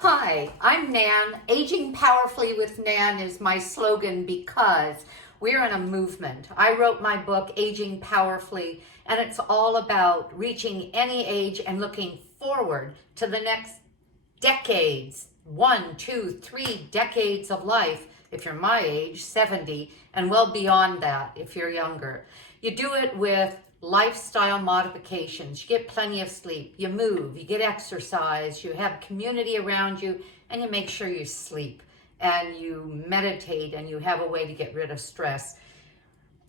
Hi, I'm Nan. Aging Powerfully with Nan is my slogan because we're in a movement. I wrote my book, Aging Powerfully, and it's all about reaching any age and looking forward to the next decades, 1, 2, 3 decades of life, if you're my age, 70, and well beyond that if you're younger. You do it with lifestyle modifications. You get plenty of sleep, you move, you get exercise, you have community around you, and you make sure you sleep and you meditate and you have a way to get rid of stress.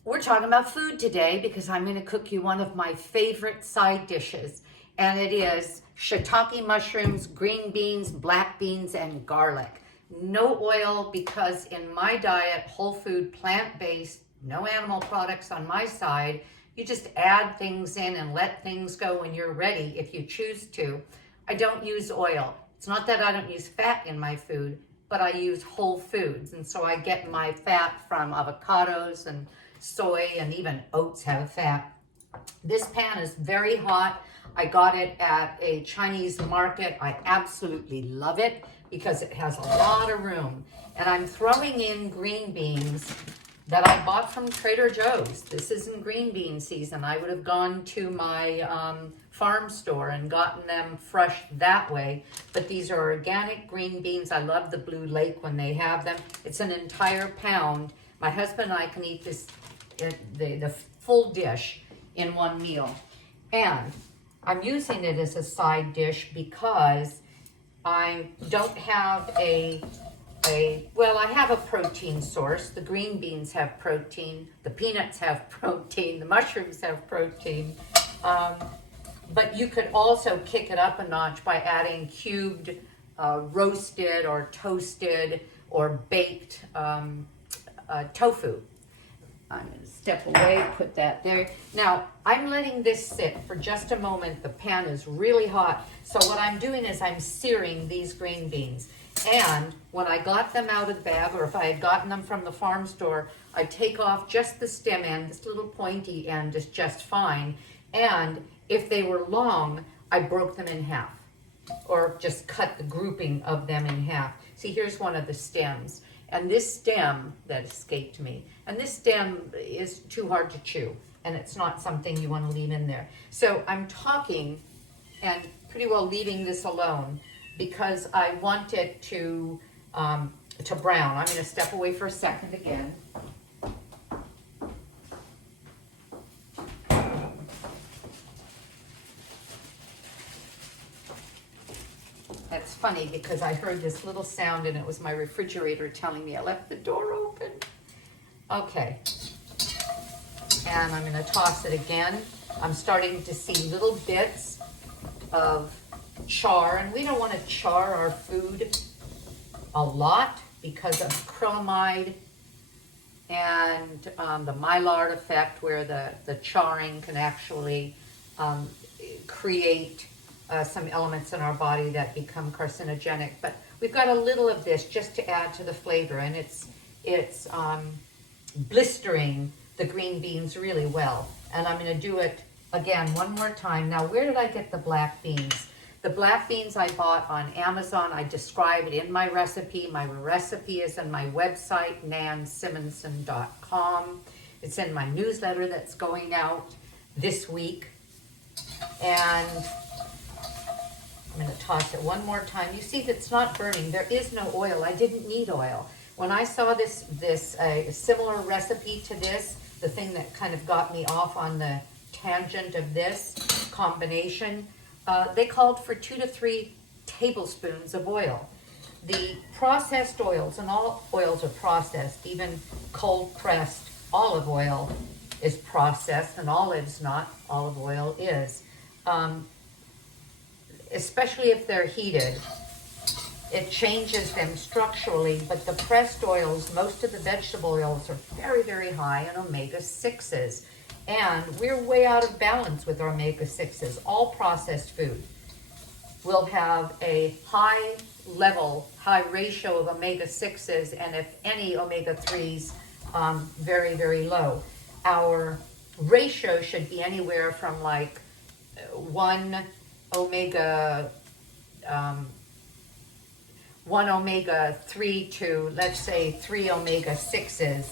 We're talking about food today because I'm going to cook you one of my favorite side dishes, and it is shiitake mushrooms, green beans, black beans, and garlic. No oil because in my diet, whole food, plant-based, no animal products on my side. You just add things in and let things go when you're ready if you choose to. I don't use oil. It's not that I don't use fat in my food, but I use whole foods. And so I get my fat from avocados and soy, and even oats have fat. This pan is very hot. I got it at a Chinese market. I absolutely love it because it has a lot of room. And I'm throwing in green beans that I bought from Trader Joe's. This isn't green bean season. I would have gone to my farm store and gotten them fresh that way. But these are organic green beans. I love the Blue Lake when they have them. It's an entire pound. My husband and I can eat this, the full dish in one meal. And I'm using it as a side dish because I don't have well, I have a protein source. The green beans have protein, the peanuts have protein, the mushrooms have protein. But you could also kick it up a notch by adding cubed, roasted or toasted or baked tofu. I'm going to step away, put that there. Now, I'm letting this sit for just a moment. The pan is really hot. So what I'm doing is I'm searing these green beans. And when I got them out of the bag, or if I had gotten them from the farm store, I'd take off just the stem end. This little pointy end is just fine. And if they were long, I broke them in half, or just cut the grouping of them in half. See, here's one of the stems. And this stem, that escaped me, and this stem is too hard to chew, and it's not something you want to leave in there. So I'm talking and pretty well leaving this alone because I want it to brown. I'm going to step away for a second again. That's funny because I heard this little sound and it was my refrigerator telling me I left the door open. Okay. And I'm going to toss it again. I'm starting to see little bits of char, and we don't want to char our food a lot because of acrylamide and the Maillard effect, where the charring can actually create some elements in our body that become carcinogenic. But we've got a little of this just to add to the flavor, and it's blistering the green beans really well. And I'm going to do it again one more time. Now, where did I get the black beans? The black beans I bought on Amazon. I describe it in my recipe. My recipe is on my website, nansimonson.com. It's in my newsletter that's going out this week. And I'm going to toss it one more time. You see that's not burning. There is no oil. I didn't need oil. When I saw this similar recipe to this, the thing that kind of got me off on the tangent of this combination, they called for 2 to 3 tablespoons of oil. The processed oils, and all oils are processed, even cold-pressed olive oil is processed, and olives not, olive oil is. Especially if they're heated, it changes them structurally, but the pressed oils, most of the vegetable oils are very, very high in omega-6s. And we're way out of balance with our omega-6s. All processed food will have a high ratio of omega-6s, and if any, omega-3s, very, very low. Our ratio should be anywhere from like 1 omega 1 omega-3 to, let's say, 3 omega-6s,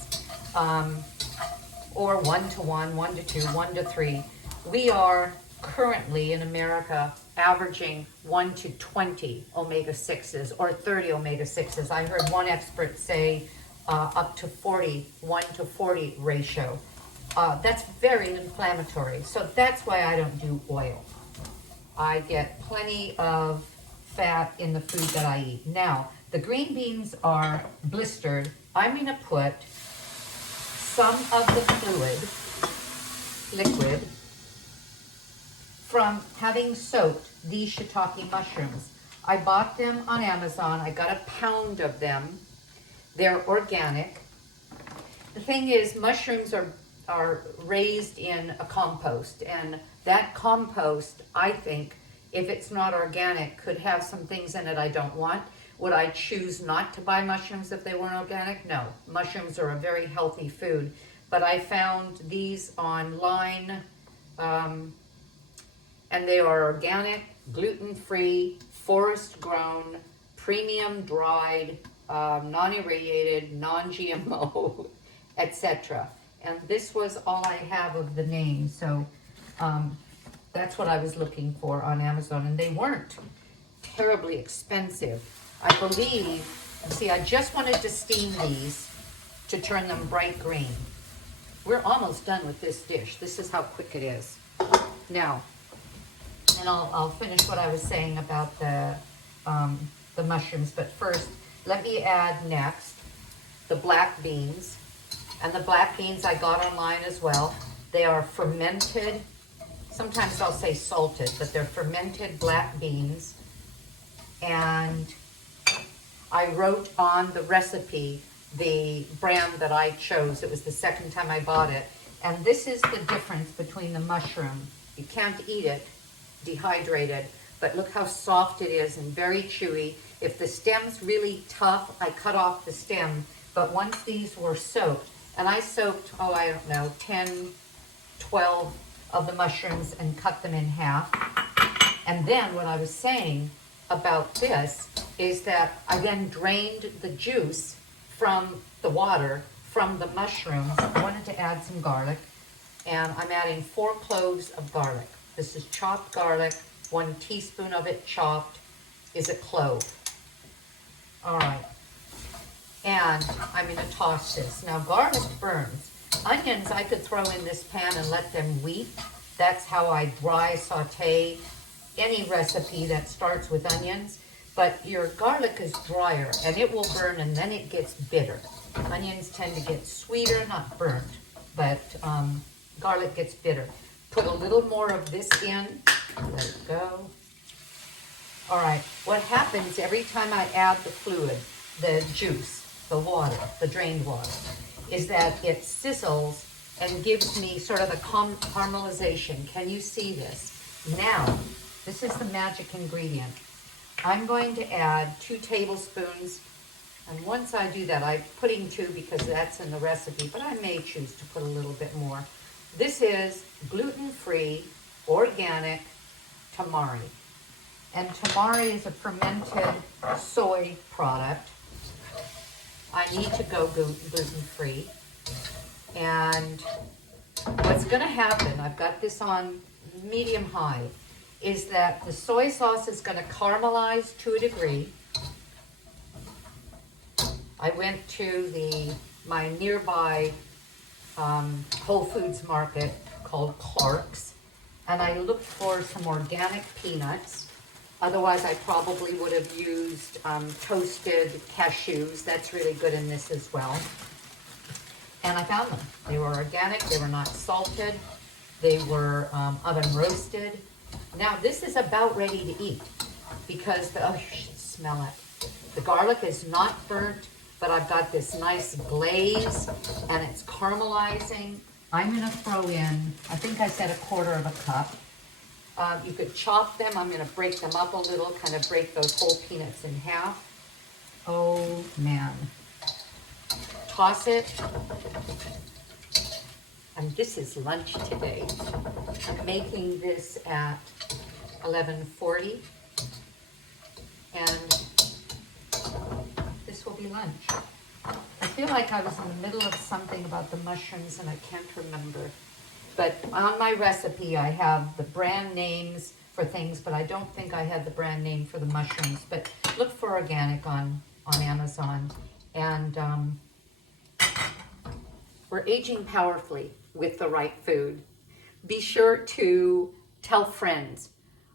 or 1 to 1, 1 to 2, 1 to 3. We are currently in America averaging 1 to 20 omega-6s or 30 omega-6s. I heard one expert say up to 40, 1 to 40 ratio. That's very inflammatory. So that's why I don't do oil. I get plenty of fat in the food that I eat. Now, the green beans are blistered. I'm going to put some of the liquid, from having soaked these shiitake mushrooms. I bought them on Amazon. I got a pound of them. They're organic. The thing is, mushrooms are raised in a compost, and that compost, I think, if it's not organic, could have some things in it I don't want. Would I choose not to buy mushrooms if they weren't organic? No. Mushrooms are a very healthy food. But I found these online, and they are organic, gluten-free, forest-grown, premium dried, non-irradiated, non-GMO, etc. And this was all I have of the name. So that's what I was looking for on Amazon. And they weren't terribly expensive. I believe, see, I just wanted to steam these to turn them bright green. We're almost done with this dish. This is how quick it is. Now, and I'll finish what I was saying about the mushrooms, but first, let me add next the black beans. And the black beans I got online as well. They are fermented. Sometimes I'll say salted, but they're fermented black beans. And I wrote on the recipe the brand that I chose. It was the second time I bought it. And this is the difference between the mushroom. You can't eat it dehydrated, but look how soft it is and very chewy. If the stem's really tough, I cut off the stem. But once these were soaked, and I soaked, oh, I don't know, 10, 12 of the mushrooms and cut them in half. And then what I was saying about this is that I then drained the juice from the water from the mushrooms. I wanted to add some garlic, and I'm adding 4 cloves of garlic. This is chopped garlic. 1 teaspoon of it chopped is a clove. All right. And I'm going to toss this. Now, garlic burns. Onions I could throw in this pan and let them weep. That's how I dry saute any recipe that starts with onions. But your garlic is drier, and it will burn, and then it gets bitter. Onions tend to get sweeter, not burnt, but garlic gets bitter. Put a little more of this in. Let it go. All right. What happens every time I add the fluid, the juice, the water, the drained water, is that it sizzles and gives me sort of a caramelization. Can you see this? Now, this is the magic ingredient. I'm going to add 2 tablespoons, and once I do that, I'm putting 2 because that's in the recipe, but I may choose to put a little bit more. This is gluten-free, organic tamari. And tamari is a fermented soy product. I need to go gluten-free. And what's going to happen, I've got this on medium-high, is that the soy sauce is going to caramelize to a degree. I went to my nearby Whole Foods market called Clark's, and I looked for some organic peanuts. Otherwise, I probably would have used toasted cashews. That's really good in this as well. And I found them. They were organic. They were not salted. They were oven roasted. Now, this is about ready to eat because, oh, you should smell it. The garlic is not burnt, but I've got this nice glaze, and it's caramelizing. I'm going to throw in, I think I said 1/4 cup. You could chop them. I'm going to break them up a little, kind of break those whole peanuts in half. Oh, man. Toss it. And this is lunch today. I'm making this at 11:40. And be lunch. I feel like I was in the middle of something about the mushrooms and I can't remember. But on my recipe, I have the brand names for things, but I don't think I had the brand name for the mushrooms. But look for organic on Amazon. And we're aging powerfully with the right food. Be sure to tell friends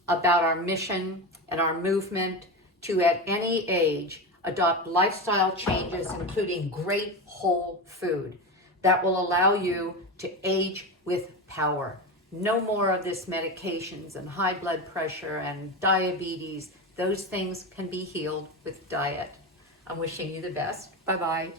about our mission and our movement to, at any age, adopt lifestyle changes, including great whole food that will allow you to age with power. No more of this medications and high blood pressure and diabetes. Those things can be healed with diet. I'm wishing you the best. Bye-bye.